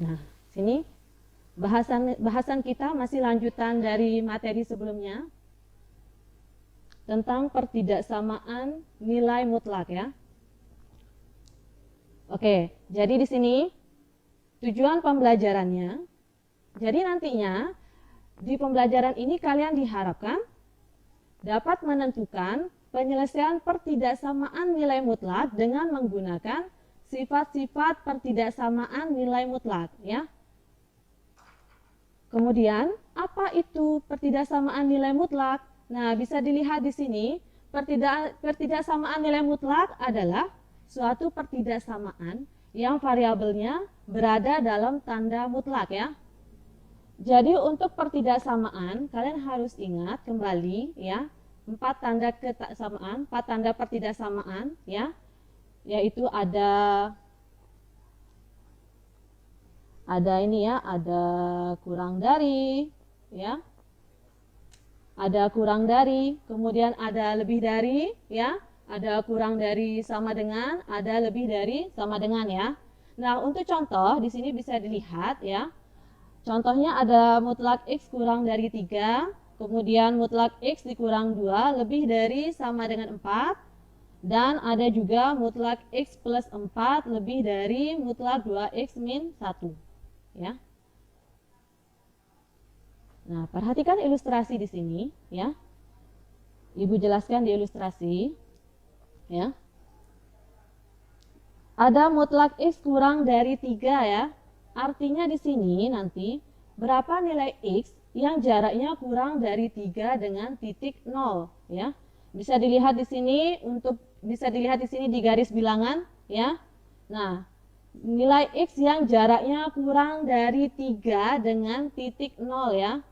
Nah, sini bahasan kita masih lanjutan dari materi sebelumnya tentang pertidaksamaan nilai mutlak ya. Oke, jadi di sini tujuan pembelajarannya, jadi nantinya di pembelajaran ini kalian diharapkan dapat menentukan penyelesaian pertidaksamaan nilai mutlak dengan menggunakan sifat-sifat pertidaksamaan nilai mutlak ya. Kemudian, apa itu pertidaksamaan nilai mutlak? Nah, bisa dilihat di sini, pertidaksamaan nilai mutlak adalah suatu pertidaksamaan yang variabelnya berada dalam tanda mutlak ya. Jadi untuk pertidaksamaan, kalian harus ingat kembali ya, 4 tanda kesamaan, 4 tanda pertidaksamaan ya, yaitu ada ini ya, ada kurang dari ya, ada kurang dari, kemudian ada lebih dari ya, ada kurang dari sama dengan, ada lebih dari sama dengan ya. Nah, untuk contoh di sini bisa dilihat ya. Contohnya ada mutlak X kurang dari 3, kemudian mutlak X dikurang 2 lebih dari sama dengan 4, dan ada juga mutlak X plus 4 lebih dari mutlak 2X min 1 ya. Nah, perhatikan ilustrasi di sini ya. Ibu jelaskan di ilustrasi ya. Ada mutlak X kurang dari 3 ya. Artinya di sini nanti berapa nilai X yang jaraknya kurang dari 3 dengan titik 0 ya. Bisa dilihat di sini di garis bilangan ya. Nah, nilai X yang jaraknya kurang dari 3 dengan titik 0 ya.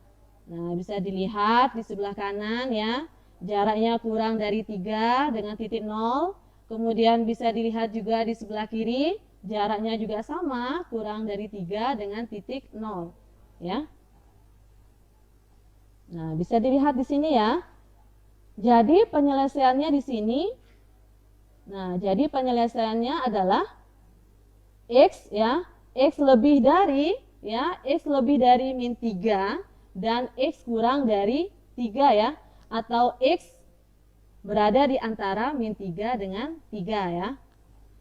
Nah, bisa dilihat di sebelah kanan ya. Jaraknya kurang dari 3 dengan titik 0. Kemudian bisa dilihat juga di sebelah kiri. Jaraknya juga sama, kurang dari 3 dengan titik 0 ya. Nah, bisa dilihat di sini ya. Jadi penyelesaiannya di sini. Nah, jadi penyelesaiannya adalah X ya, X lebih dari ya, X lebih dari min 3 dan X kurang dari 3 ya, atau X berada di antara min 3 dengan 3 ya.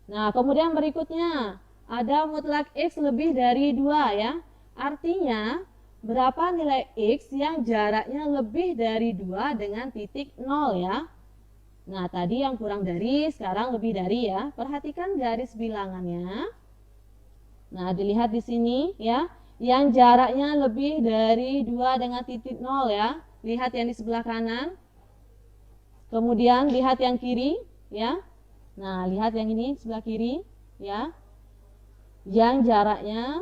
Nah, kemudian berikutnya ada mutlak X lebih dari 2 ya. Artinya berapa nilai X yang jaraknya lebih dari 2 dengan titik 0 ya. Nah, tadi yang kurang dari, sekarang lebih dari ya. Perhatikan garis bilangannya. Nah, dilihat di sini ya, yang jaraknya lebih dari 2 dengan titik 0 ya. Lihat yang di sebelah kanan. Kemudian lihat yang kiri ya. Nah, lihat yang ini sebelah kiri ya. Yang jaraknya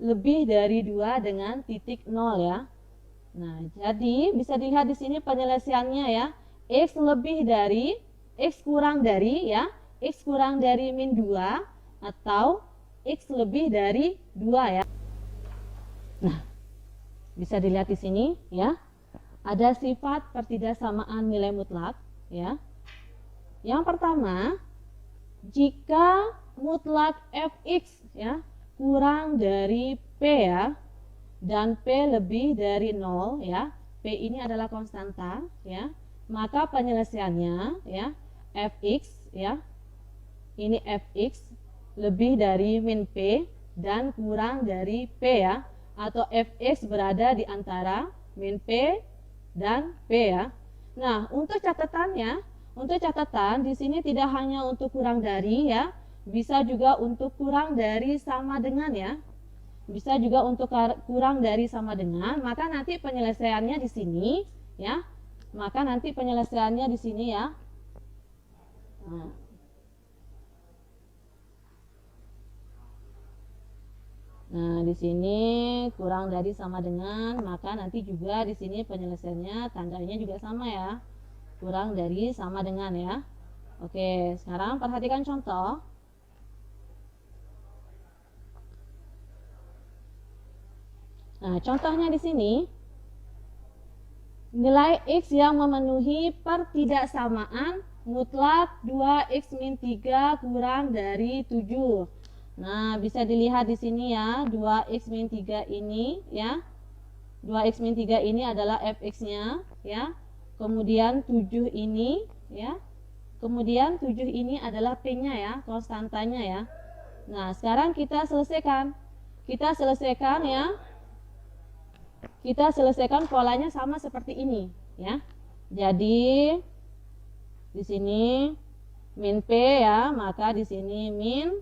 lebih dari 2 dengan titik 0 ya. Nah, jadi bisa dilihat di sini penyelesaiannya ya. X lebih dari, X kurang dari ya. X kurang dari min 2 atau X lebih dari 2 ya. Nah, bisa dilihat di sini ya. Ada sifat pertidaksamaan nilai mutlak ya. Yang pertama, jika mutlak fx ya kurang dari p ya dan p lebih dari 0 ya. P ini adalah konstanta ya. Maka penyelesaiannya ya fx ya. Ini fx lebih dari min P dan kurang dari P ya, atau Fx berada di antara min P dan P ya. Nah, untuk catatan di sini tidak hanya untuk kurang dari ya, bisa juga untuk kurang dari sama dengan ya. Bisa juga untuk kurang dari sama dengan, maka nanti penyelesaiannya di sini ya. Maka nanti penyelesaiannya di sini ya. Nah, di sini kurang dari sama dengan, maka nanti juga di sini penyelesaiannya tandanya juga sama ya. Kurang dari sama dengan ya. Oke, sekarang perhatikan contoh. Nah, contohnya di sini nilai X yang memenuhi pertidaksamaan mutlak 2X min 3 kurang dari 7. Nah, bisa dilihat di sini ya, 2x min 3 ini ya. 2x min 3 ini adalah fx-nya ya. Kemudian 7 ini ya. Kemudian 7 ini adalah p-nya ya, konstantanya ya. Nah, sekarang kita selesaikan. Kita selesaikan ya. Kita selesaikan polanya sama seperti ini ya. Jadi di sini min p ya, maka di sini min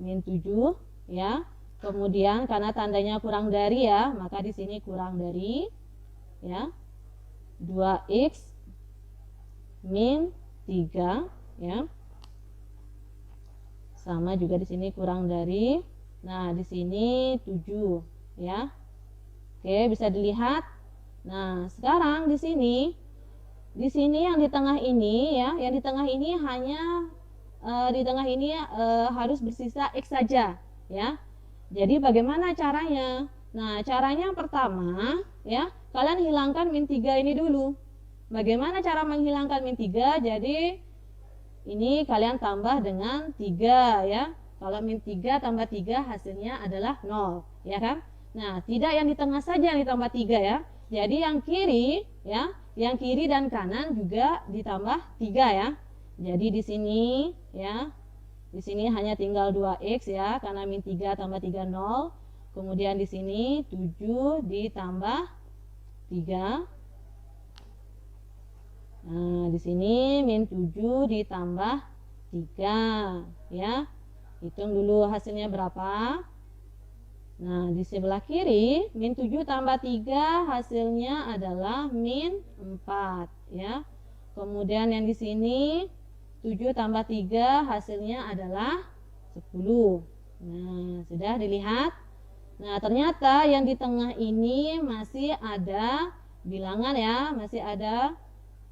7 ya. Kemudian karena tandanya kurang dari ya, maka di sini kurang dari ya. 2x min 3 ya. Sama juga di sini kurang dari. Nah, di sini 7 ya. Oke, bisa dilihat. Nah, sekarang di sini yang di tengah ini ya, yang di tengah ini hanya di tengah ini harus bersisa x saja ya. Jadi bagaimana caranya? Nah, caranya yang pertama ya, kalian hilangkan min 3 ini dulu. Bagaimana cara menghilangkan min 3? Jadi ini kalian tambah dengan 3 ya. Kalau min 3 tambah 3 hasilnya adalah 0 ya kan? Nah, tidak yang di tengah saja yang ditambah 3 ya. Jadi yang kiri ya, yang kiri dan kanan juga ditambah 3 ya. Jadi di sini ya, di sini hanya tinggal 2x ya, karena min 3 tambah 3 0. Kemudian di sini 7 ditambah 3. Nah, di sini min 7 ditambah 3 ya. Hitung dulu hasilnya berapa. Nah, di sebelah kiri min 7 tambah 3 hasilnya adalah min 4 ya. Kemudian yang di sini 7 tambah 3 hasilnya adalah 10. Nah, sudah dilihat. Nah, ternyata yang di tengah ini masih ada bilangan ya, masih ada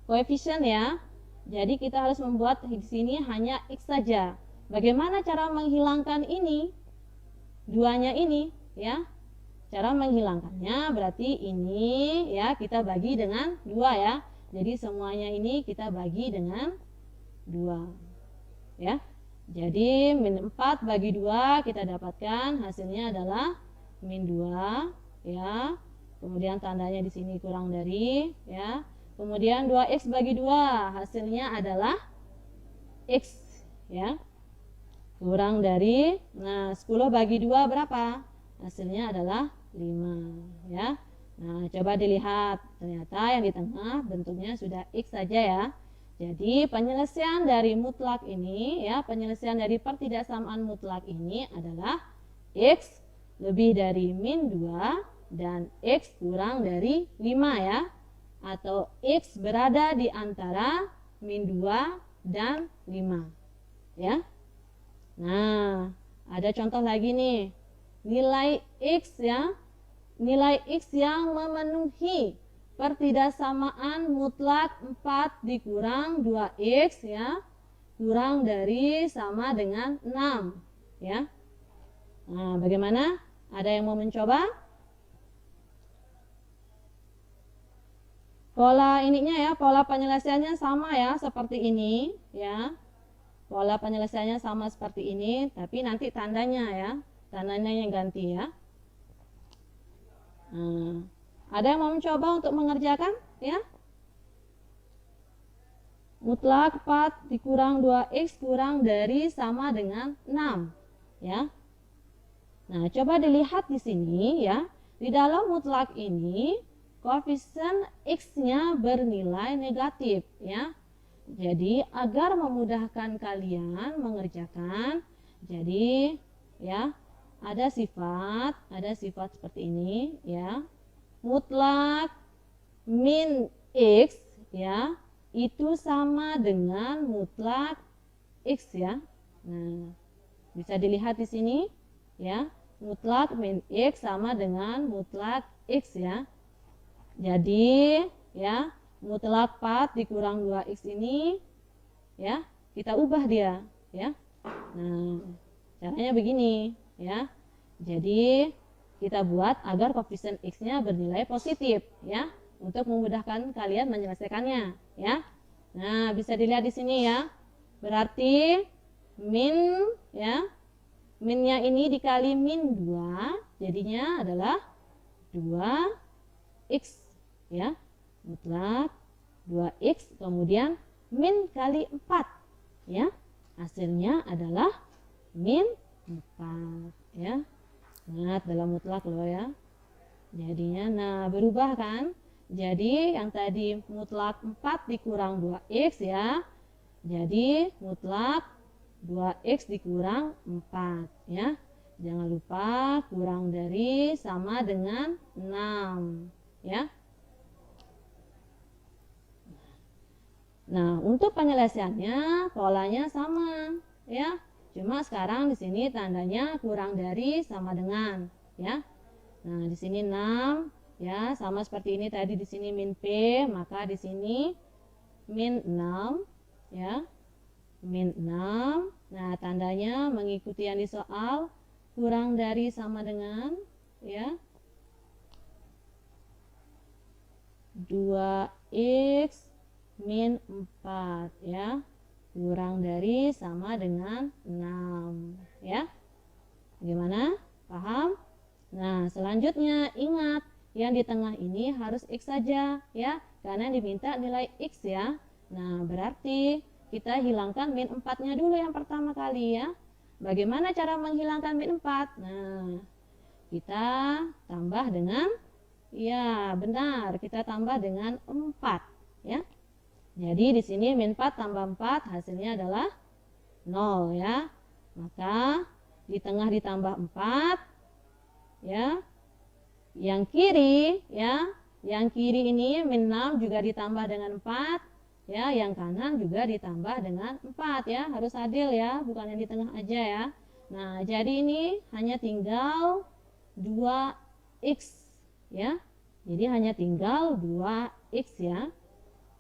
koefisien ya. Jadi kita harus membuat di sini hanya x saja. Bagaimana cara menghilangkan ini? Duanya ini ya. Cara menghilangkannya berarti ini ya kita bagi dengan 2 ya. Jadi semuanya ini kita bagi dengan 2 ya. Jadi min 4 bagi 2 kita dapatkan hasilnya adalah min 2 ya. Kemudian tandanya di sini kurang dari ya. Kemudian 2x bagi 2 hasilnya adalah x ya. Kurang dari, nah 10 bagi 2 berapa? Hasilnya adalah 5 ya. Nah, coba dilihat, ternyata yang di tengah bentuknya sudah x saja ya. Jadi penyelesaian dari mutlak ini ya, penyelesaian dari pertidaksamaan mutlak ini adalah x lebih dari min 2 dan x kurang dari 5 ya. Atau x berada di antara min 2 dan 5 ya. Nah, ada contoh lagi nih. Nilai x ya. Nilai x yang memenuhi pertidaksamaan mutlak 4 dikurang 2x ya, kurang dari sama dengan 6 ya. Nah, bagaimana? Ada yang mau mencoba? Pola ininya ya, pola penyelesaiannya sama ya, seperti ini ya. Pola penyelesaiannya sama seperti ini, tapi nanti tandanya ya, tandanya yang ganti ya. Nah, ada yang mau mencoba untuk mengerjakan ya? Mutlak 4 dikurang 2x kurang dari sama dengan 6 ya. Nah, coba dilihat di sini ya. Di dalam mutlak ini koefisien x-nya bernilai negatif ya. Jadi agar memudahkan kalian mengerjakan, jadi ya ada sifat seperti ini ya. Mutlak min x ya itu sama dengan mutlak x ya. Nah, bisa dilihat di sini ya. Mutlak min x sama dengan mutlak x ya. Jadi ya, mutlak 4 dikurang 2x ini ya, kita ubah dia ya. Nah, caranya begini ya. Jadi kita buat agar koefisien x-nya bernilai positif ya, untuk memudahkan kalian menyelesaikannya ya. Nah, bisa dilihat di sini ya. Berarti min ya, minnya ini dikali min 2, jadinya adalah 2x ya, mutlak 2x, kemudian min kali 4 ya, hasilnya adalah min 4 ya. Ingat dalam mutlak loh ya. Jadinya nah berubah kan. Jadi yang tadi mutlak 4 dikurang 2x ya. Jadi mutlak 2x dikurang 4 ya. Jangan lupa kurang dari sama dengan 6 ya. Nah, untuk penyelesaiannya polanya sama ya. Cuma sekarang di sini tandanya kurang dari sama dengan ya. Nah, di sini 6 ya, sama seperti ini tadi di sini min P, maka di sini min 6 ya. Min 6. Nah, tandanya mengikuti yang di soal, kurang dari sama dengan ya. 2x min 4 ya, kurang dari sama dengan 6 ya. Gimana? Paham? Nah, selanjutnya ingat yang di tengah ini harus x saja ya, karena diminta nilai x ya. Nah, berarti kita hilangkan min 4-nya dulu yang pertama kali ya. Bagaimana cara menghilangkan min 4? Nah, kita tambah dengan ya, benar, kita tambah dengan 4 ya. Jadi di sini min 4 tambah 4 hasilnya adalah 0 ya. Maka di tengah ditambah 4 ya. Yang kiri ya, yang kiri ini min 6 juga ditambah dengan 4 ya, yang kanan juga ditambah dengan 4 ya. Harus adil ya, bukan yang di tengah aja ya. Nah, jadi ini hanya tinggal 2x ya. Jadi hanya tinggal 2x ya.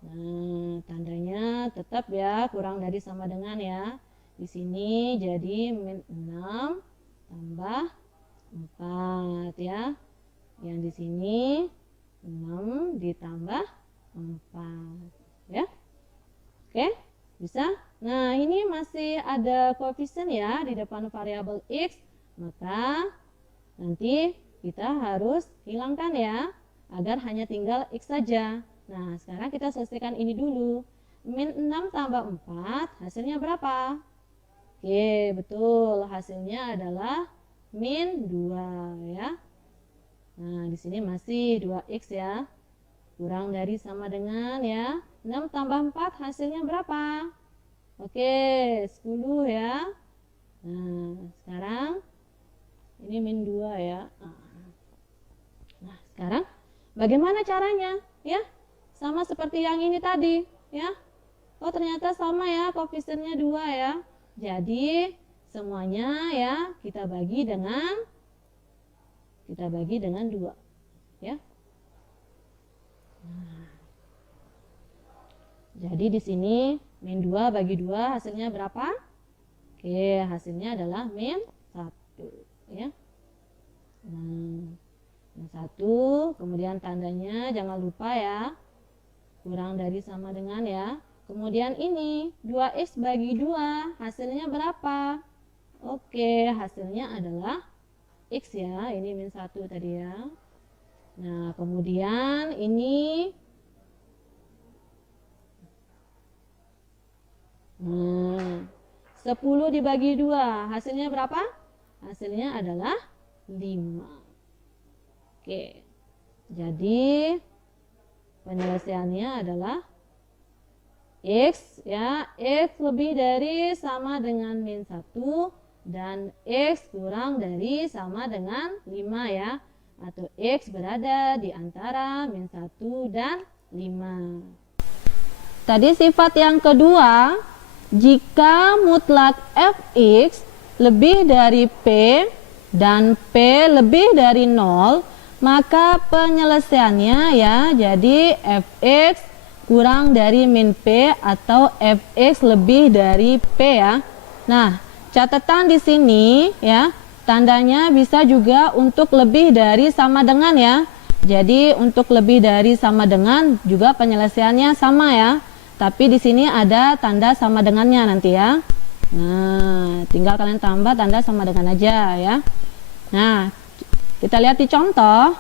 Nah, tandanya tetap ya kurang dari sama dengan ya. Di sini jadi min 6 tambah 4 ya. Yang di sini 6 ditambah 4 ya. Oke, bisa? Nah, ini masih ada koefisien ya di depan variabel x, maka nanti kita harus hilangkan ya agar hanya tinggal x saja. Nah, sekarang kita selesaikan ini dulu. Min 6 tambah 4, hasilnya berapa? Oke, betul. Hasilnya adalah min 2 ya. Nah, di sini masih 2x ya. Kurang dari sama dengan ya. 6 tambah 4 hasilnya berapa? Oke, 10 ya. Nah, sekarang ini min 2 ya. Nah, sekarang bagaimana caranya? Ya, sama seperti yang ini tadi ya. Oh, ternyata sama ya, koefisiennya 2 ya. Jadi semuanya ya kita bagi dengan 2 ya. Nah, jadi di sini min 2 bagi 2 hasilnya berapa? Oke, hasilnya adalah min 1 ya. Nah, min 1, kemudian tandanya jangan lupa ya, kurang dari sama dengan ya. Kemudian ini 2x bagi 2 hasilnya berapa? Oke, hasilnya adalah x ya, ini min 1 tadi ya. Nah, kemudian ini 10 dibagi 2 hasilnya berapa? Hasilnya adalah 5. Oke, jadi penyelesaiannya adalah x ya, x lebih dari sama dengan min 1 dan x kurang dari sama dengan 5 ya, atau x berada di antara min 1 dan 5. Tadi sifat yang kedua, jika mutlak fx lebih dari p dan p lebih dari 0, maka penyelesaiannya ya jadi fx kurang dari min P atau fx lebih dari P ya. Nah, catatan di sini ya, tandanya bisa juga untuk lebih dari sama dengan ya. Jadi untuk lebih dari sama dengan juga penyelesaiannya sama ya. Tapi di sini ada tanda sama dengannya nanti ya. Nah, tinggal kalian tambah tanda sama dengan aja ya. Nah, kita lihat di contoh.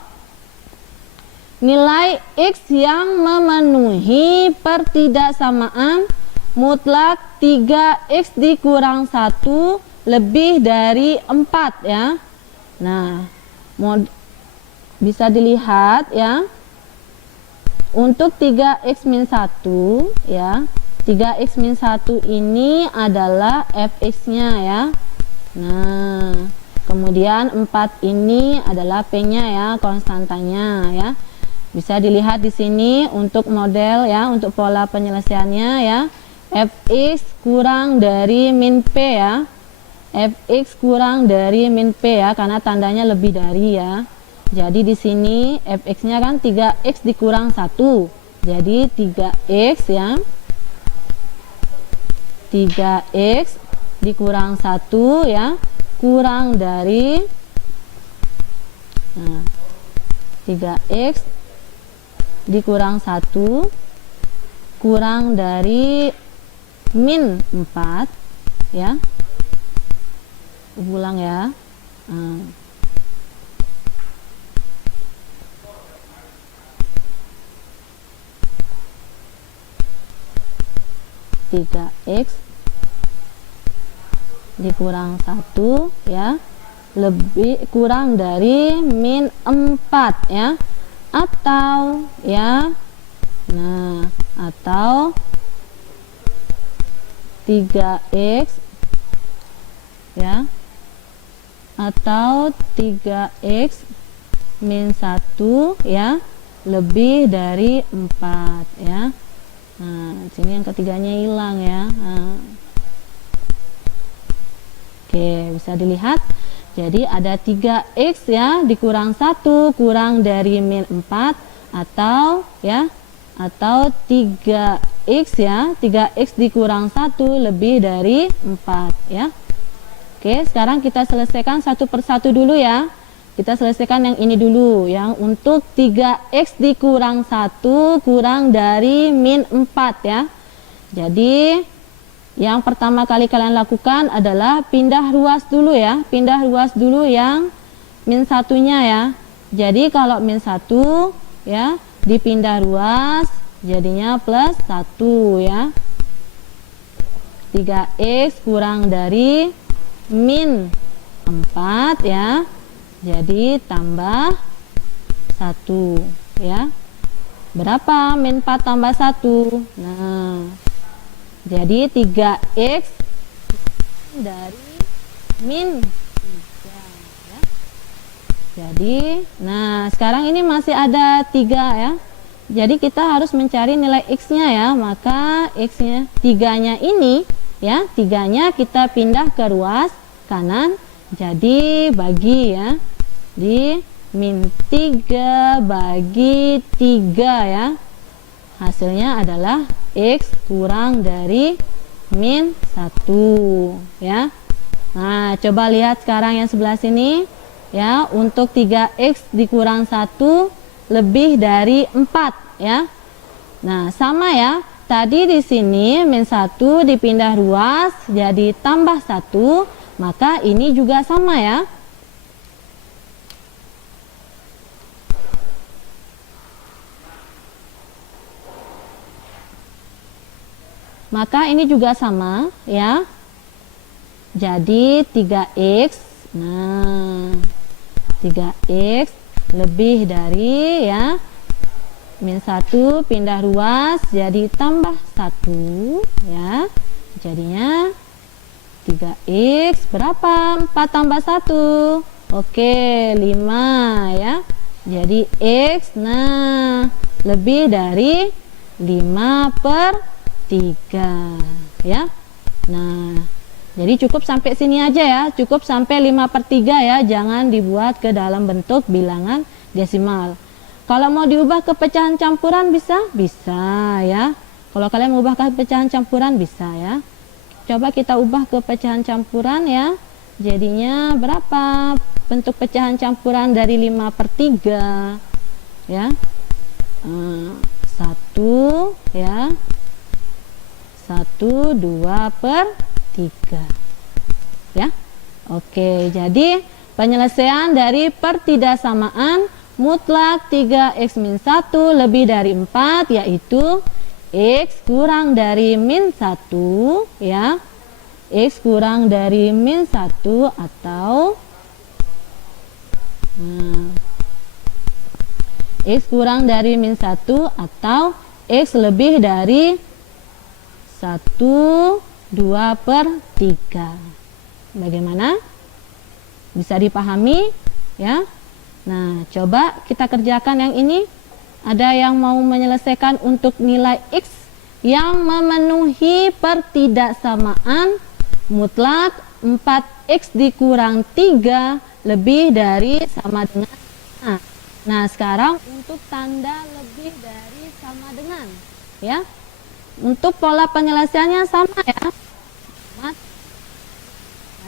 Nilai X yang memenuhi pertidaksamaan mutlak 3X dikurang 1 lebih dari 4 ya. Nah, bisa dilihat ya. Untuk 3X min 1 ya. 3X min 1 ini adalah fx-nya ya. Nah, kemudian 4 ini adalah p-nya ya, konstantanya ya. Bisa dilihat di sini untuk model ya, untuk pola penyelesaiannya ya. Fx kurang dari min p ya. Fx kurang dari min p ya, karena tandanya lebih dari ya. Jadi di sini fx-nya kan 3x dikurang 1. Jadi 3x ya. 3x dikurang 1 ya, kurang dari 3x dikurang 1 kurang dari min 4 ya. Ulang ya. 3x dikurang 1 ya, lebih kurang dari min 4 ya, atau ya, nah, atau 3x ya, atau 3x min 1 ya, lebih dari 4 ya. Nah, sini yang ketiganya hilang ya. Oke, bisa dilihat. Jadi ada 3x ya dikurang 1 kurang dari min 4, atau ya, atau 3x ya, 3x dikurang 1 lebih dari 4 ya. Oke, sekarang kita selesaikan satu persatu dulu ya. Kita selesaikan yang ini dulu, yang untuk 3x dikurang 1 kurang dari min 4 ya. Jadi yang pertama kali kalian lakukan adalah pindah ruas dulu ya. Pindah ruas dulu yang min 1-nya ya. Jadi kalau min 1 ya, dipindah ruas jadinya plus 1 ya. 3x kurang dari min 4 ya. Jadi tambah 1 ya. Berapa min 4 tambah 1? Nah, jadi 3x dari min 3 ya. Jadi, nah sekarang ini masih ada 3 ya. Jadi kita harus mencari nilai x-nya ya. Maka x-nya 3-nya ini ya, 3-nya kita pindah ke ruas kanan. Jadi bagi ya, di min 3 bagi 3 ya. Hasilnya adalah x kurang dari min 1 ya. Nah, coba lihat sekarang yang sebelah sini ya. Untuk 3x dikurang 1 lebih dari 4 ya. Nah, sama ya. Tadi di sini min 1 dipindah ruas jadi tambah 1, maka ini juga sama ya. Maka ini juga sama ya. Jadi 3x. Nah, 3x lebih dari ya, min 1 pindah ruas jadi tambah 1 ya. Jadinya 3x berapa? 4 tambah 1. Oke, 5 ya. Jadi x nah lebih dari 5/3 ya. Nah, jadi cukup sampai sini aja ya. Cukup sampai 5/3 ya. Jangan dibuat ke dalam bentuk bilangan desimal. Kalau mau diubah ke pecahan campuran bisa? Bisa ya. Kalau kalian mau ubah ke pecahan campuran bisa ya. Coba kita ubah ke pecahan campuran ya. Jadinya berapa bentuk pecahan campuran dari 5/3 ya? 1 ya. 1, 2/3 3. Ya. Oke, jadi penyelesaian dari pertidaksamaan mutlak 3x-1 lebih dari 4 yaitu x kurang dari min 1 ya. X kurang dari min 1 atau X kurang dari min 1 atau X lebih dari 1/2/3. Bagaimana? Bisa dipahami ya? Nah, coba kita kerjakan yang ini. Ada yang mau menyelesaikan untuk nilai X yang memenuhi pertidaksamaan mutlak 4x dikurang 3 lebih dari sama dengan. Nah, sekarang untuk tanda lebih dari sama dengan ya. Untuk pola penyelesaiannya sama ya.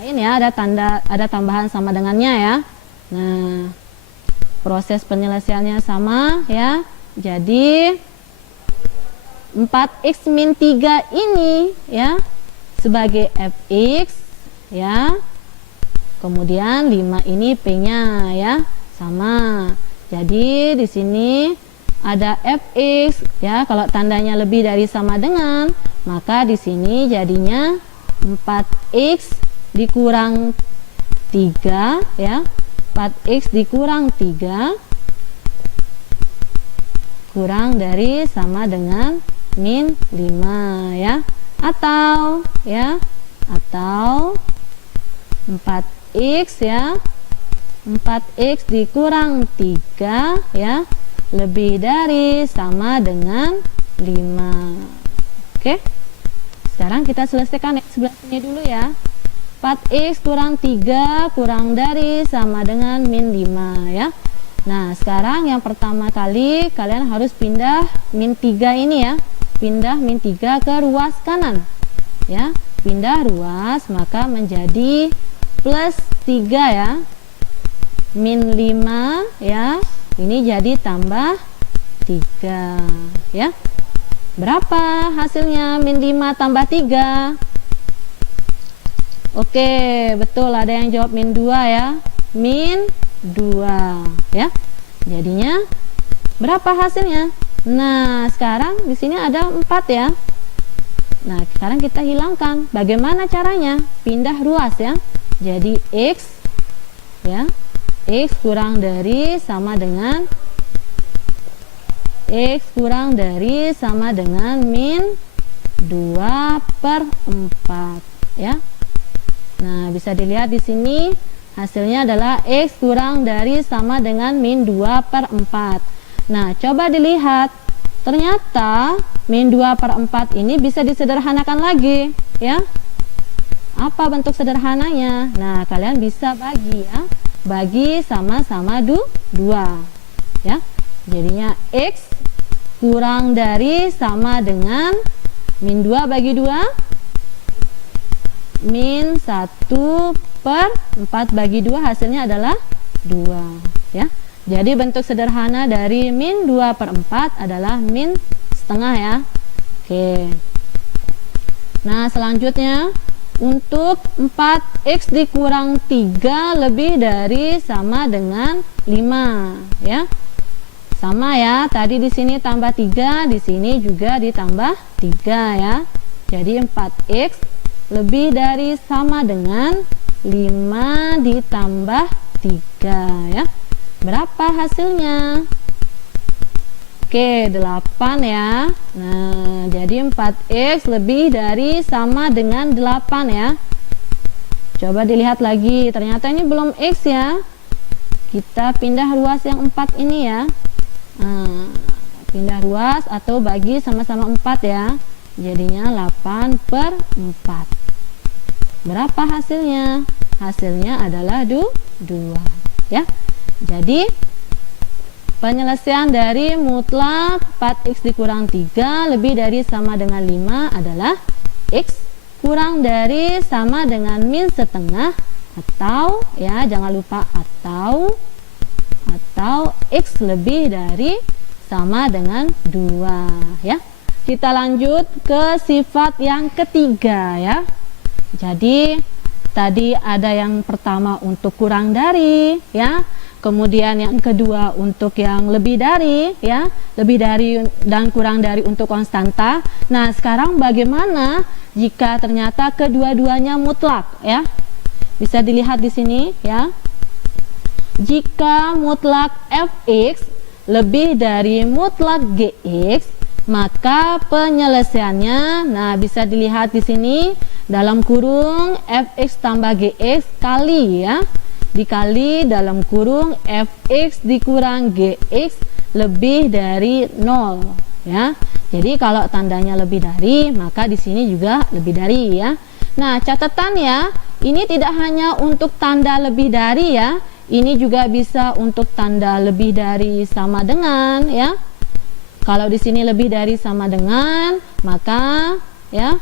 Lain ya, ada tambahan sama dengannya ya. Nah, proses penyelesaiannya sama ya. Jadi 4x min 3 ini ya sebagai fx ya. Kemudian 5 ini p-nya ya, sama. Jadi di sini ada fx ya, kalau tandanya lebih dari sama dengan, maka di sini jadinya 4x dikurang 3 ya. 4x dikurang 3 kurang dari sama dengan min 5 ya. Atau 4x ya. 4x dikurang 3 ya lebih dari sama dengan 5. Oke. Sekarang kita selesaikan yang sebelah sini dulu ya. 4x kurang 3 kurang dari sama dengan min 5 ya. Nah, sekarang yang pertama kali kalian harus pindah min 3 ini ya. Pindah min 3 ke ruas kanan. Ya, pindah ruas maka menjadi plus 3 ya. Min 5 ya, ini jadi tambah 3 ya. Berapa hasilnya min 5 tambah 3? Oke, betul, ada yang jawab min 2 ya. Min 2 ya. Jadinya berapa hasilnya? Nah, sekarang di sini ada 4 ya. Nah, sekarang kita hilangkan. Bagaimana caranya? Pindah ruas ya. Jadi X ya. X kurang dari sama dengan min 2/4 ya. Nah, bisa dilihat di sini hasilnya adalah X kurang dari sama dengan min 2/4. Nah, coba dilihat. Ternyata min 2/4 ini bisa disederhanakan lagi ya. Apa bentuk sederhananya? Nah, kalian bisa bagi ya. Bagi sama-sama 2 ya. Jadinya X kurang dari sama dengan min 2 bagi 2 min 1/4 bagi 2, hasilnya adalah 2 ya. Jadi bentuk sederhana dari min 2/4 adalah min setengah ya. Oke. Nah, selanjutnya untuk 4x dikurang 3 lebih dari sama dengan 5 ya. Sama ya, tadi di sini tambah 3, di sini juga ditambah 3 ya. Jadi 4x lebih dari sama dengan 5 ditambah 3 ya. Berapa hasilnya? Oke, 8 ya. Nah, jadi 4x lebih dari sama dengan 8 ya. Coba dilihat lagi, ternyata ini belum x ya. Kita pindah ruas yang 4 ini ya. Nah, pindah ruas atau bagi sama-sama 4 ya. Jadinya 8/4. Berapa hasilnya? Hasilnya adalah 2 ya. Jadi penyelesaian dari mutlak 4x dikurang 3 lebih dari sama dengan 5 adalah x kurang dari sama dengan min setengah, atau ya jangan lupa atau x lebih dari sama dengan 2 ya. Kita lanjut ke sifat yang ketiga ya. Jadi tadi ada yang pertama untuk kurang dari, ya. Kemudian yang kedua untuk yang lebih dari, ya, lebih dari dan kurang dari untuk konstanta. Nah, sekarang bagaimana jika ternyata kedua-duanya mutlak, ya? Bisa dilihat di sini, ya. Jika mutlak fx lebih dari mutlak gx, maka penyelesaiannya, nah bisa dilihat di sini dalam kurung fx tambah gx kali, ya, dikali dalam kurung fx dikurang gx lebih dari 0, ya. Jadi kalau tandanya lebih dari, maka di sini juga lebih dari, ya. Nah, catatannya ini tidak hanya untuk tanda lebih dari, ya. Ini juga bisa untuk tanda lebih dari sama dengan, ya. Kalau di sini lebih dari sama dengan, maka, ya,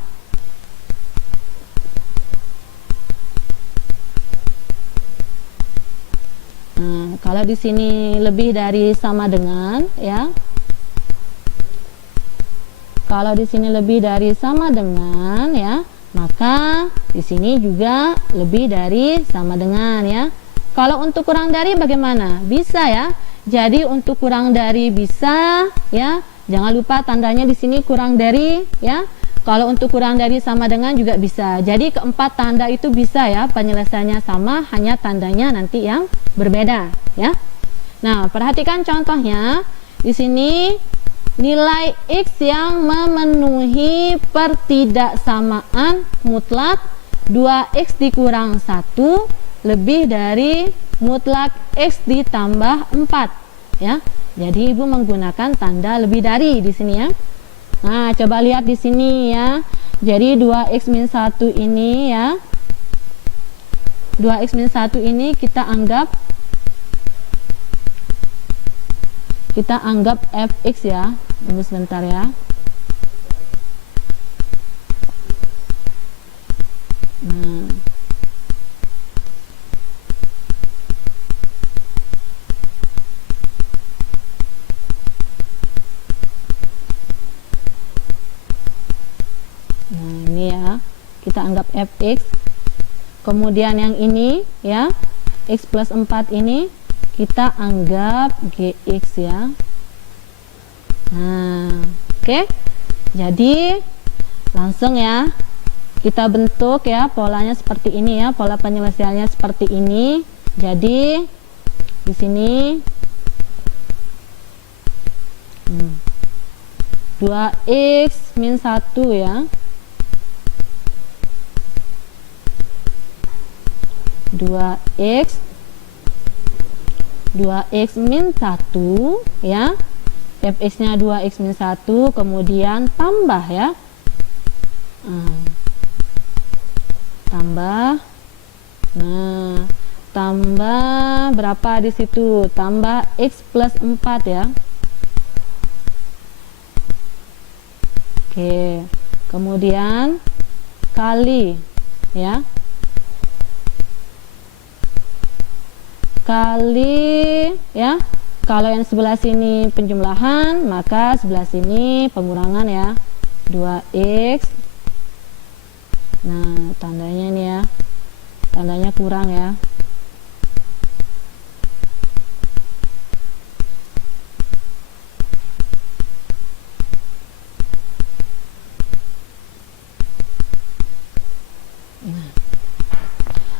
nah, kalau di sini lebih dari sama dengan, ya. Kalau di sini lebih dari sama dengan, ya, maka di sini juga lebih dari sama dengan, ya. Kalau untuk kurang dari bagaimana? Bisa, ya. Jadi untuk kurang dari bisa, ya. Jangan lupa tandanya di sini kurang dari, ya. Kalau untuk kurang dari sama dengan juga bisa. Jadi keempat tanda itu bisa, ya. Penyelesaiannya sama, hanya tandanya nanti yang berbeda, ya. Nah, perhatikan contohnya. Di sini nilai x yang memenuhi pertidaksamaan mutlak 2x dikurang 1 lebih dari mutlak x ditambah 4, ya. Jadi ibu menggunakan tanda lebih dari di sini, ya. Nah, coba lihat di sini, ya. Jadi 2x min 1 ini, ya. 2x min 1 ini kita anggap fx, ya. Tunggu sebentar, ya. Nah, ini, ya, kita anggap fx. Kemudian yang ini, ya, x plus 4 ini kita anggap gx, ya. Nah, oke. Jadi langsung, ya, kita bentuk, ya, polanya seperti ini, ya. Pola penyelesaiannya seperti ini. Jadi di sini 2x min 1, ya. 2x min 1, ya. Fx nya 2x min 1, kemudian tambah, ya. Tambah. Nah, tambah berapa di situ? Tambah x plus 4, ya. Oke. Kemudian kali, ya. Kali, ya. Kalau yang sebelah sini penjumlahan, maka sebelah sini pengurangan, ya. 2x. Nah, tandanya ini, ya. Tandanya kurang, ya.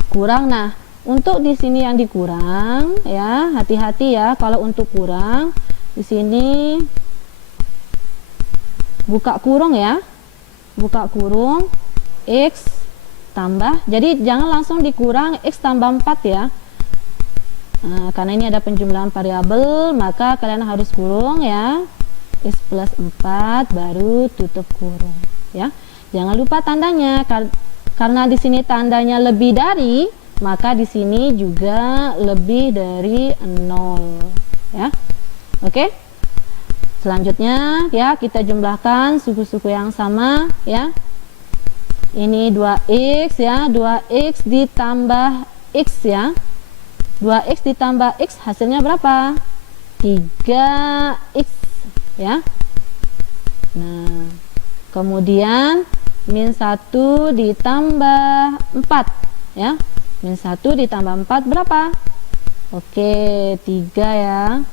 Kurang. Nah, untuk di sini yang dikurang, ya, hati-hati, ya, kalau untuk kurang di sini buka kurung, ya. Buka kurung x tambah. Jadi jangan langsung dikurang x tambah 4, ya. Nah, karena ini ada penjumlahan variabel, maka kalian harus kurung, ya. X plus 4 baru tutup kurung, ya. Jangan lupa tandanya, karena di sini tandanya lebih dari, maka di sini juga lebih dari 0, ya. Oke. Selanjutnya, ya, kita jumlahkan suku-suku yang sama, ya. Ini 2x, ya, 2x ditambah x, ya. 2x ditambah x hasilnya berapa? 3x, ya. Nah, kemudian min 1 ditambah 4 ya. Min 1 ditambah 4 berapa? Oke, 3 ya.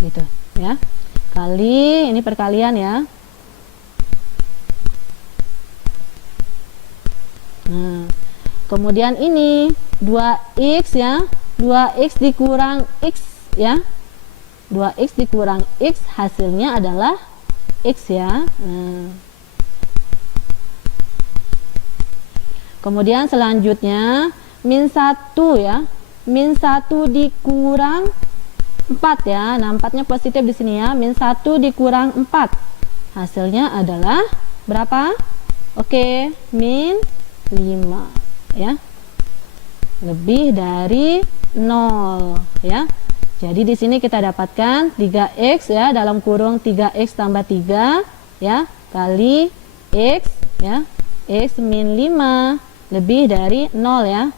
Gitu ya. Kali, ini perkalian ya. Nah, kemudian ini 2x ya. 2x dikurang x ya. 2x dikurang x hasilnya adalah x ya. Kemudian selanjutnya min 1 ya. Min 1 dikurang 4 ya. Nah, 4-nya positif di sini ya. Min 1 dikurang 4. Hasilnya adalah berapa? Oke, min 5 ya. Lebih dari 0 ya. Jadi di sini kita dapatkan 3x ya, dalam kurung 3x tambah 3 ya, kali x ya. X min 5 lebih dari 0 ya.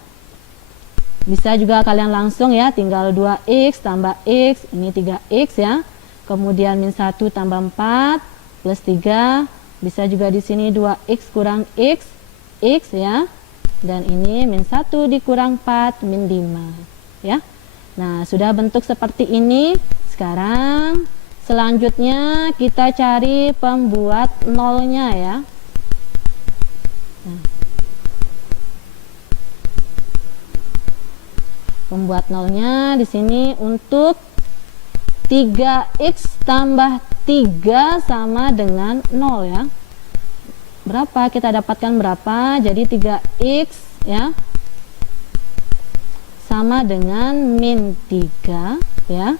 Bisa juga kalian langsung ya, tinggal 2x tambah x, ini 3x ya. Kemudian min 1 tambah 4 plus 3, bisa juga di sini 2x kurang x, x ya. Dan ini min 1 dikurang 4 min 5 ya. Nah, sudah bentuk seperti ini. Sekarang selanjutnya kita cari pembuat nolnya ya. Nah, pembuat nolnya di sini untuk 3x tambah 3 sama dengan 0 ya. Berapa? Kita dapatkan berapa? Jadi 3x ya sama dengan min 3 ya.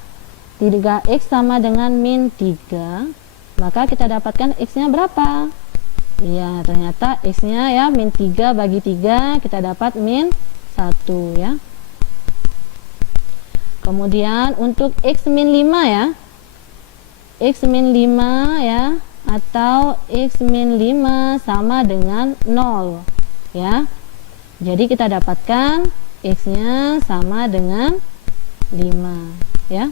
3x sama dengan min 3, maka kita dapatkan x-nya berapa? Ya, ternyata x-nya ya min 3 bagi 3, kita dapat min 1 ya. Kemudian untuk x min 5 ya. X min 5 ya, atau x min 5 sama dengan 0 ya. Jadi kita dapatkan x-nya sama dengan 5 ya.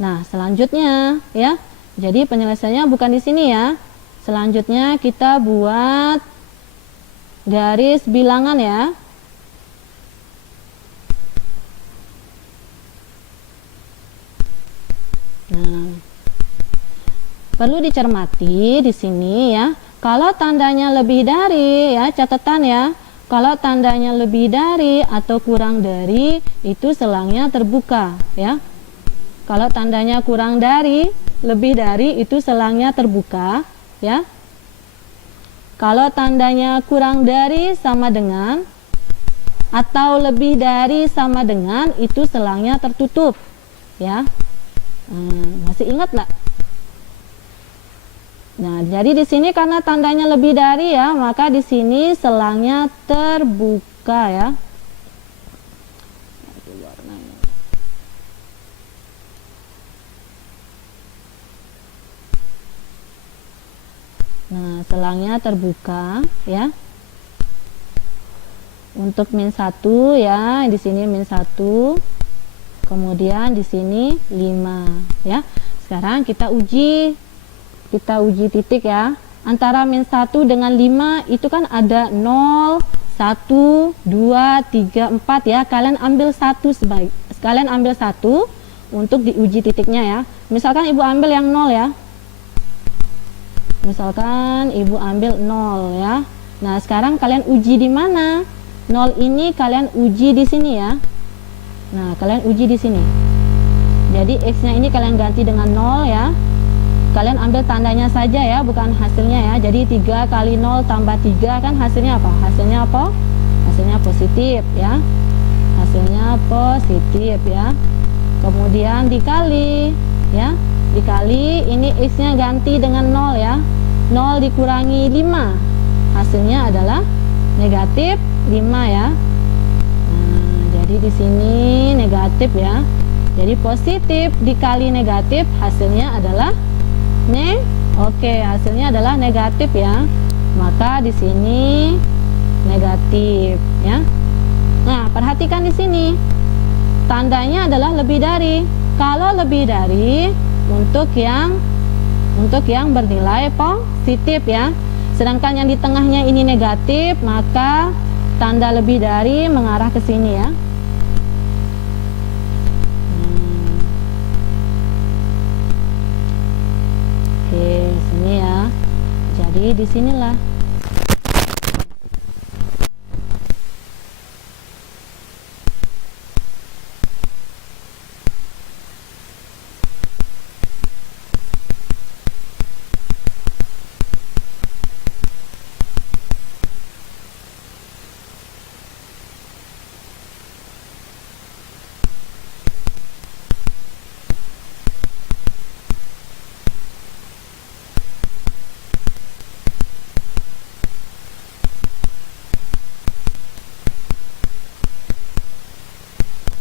Nah, selanjutnya ya. Jadi penyelesaiannya bukan di sini ya. Selanjutnya kita buat garis bilangan ya. Nah, perlu dicermati di sini ya. Kalau tandanya lebih dari ya, catatan ya. Kalau tandanya lebih dari atau kurang dari, itu selangnya terbuka ya. Kalau tandanya kurang dari, lebih dari, itu selangnya terbuka ya. Kalau tandanya kurang dari sama dengan atau lebih dari sama dengan, itu selangnya tertutup ya. Masih ingat nggak? Nah, jadi di sini karena tandanya lebih dari ya, maka di sini selangnya terbuka ya. Nah, selangnya terbuka ya. Untuk min 1 ya, di sini min 1. Kemudian di sini 5 ya. Sekarang kita uji titik ya. Antara min 1 dengan 5 itu kan ada 0, 1, 2, 3, 4 ya. Kalian ambil satu untuk diuji titiknya ya. Misalkan Ibu ambil yang 0 ya. Misalkan Ibu ambil 0 ya. Nah, sekarang kalian uji di mana? 0 ini kalian uji di sini ya. Nah, kalian uji di sini. Jadi x-nya ini kalian ganti dengan 0 ya. Kalian ambil tandanya saja ya, bukan hasilnya ya. Jadi 3 kali 0 tambah 3 kan hasilnya apa? Hasilnya apa? Hasilnya positif ya. Hasilnya positif ya. Kemudian dikali ya. Dikali, ini x-nya ganti dengan 0 ya. 0 dikurangi 5, hasilnya adalah negatif 5 ya. Nah, jadi di sini negatif ya. Jadi positif dikali negatif, hasilnya adalah hasilnya adalah negatif ya. Maka di sini negatif ya. Nah, perhatikan di sini. Tandanya adalah lebih dari. Kalau lebih dari untuk yang bernilai positif ya. Sedangkan yang di tengahnya ini negatif, maka tanda lebih dari mengarah ke sini ya. Oke, sini ya. Jadi disinilah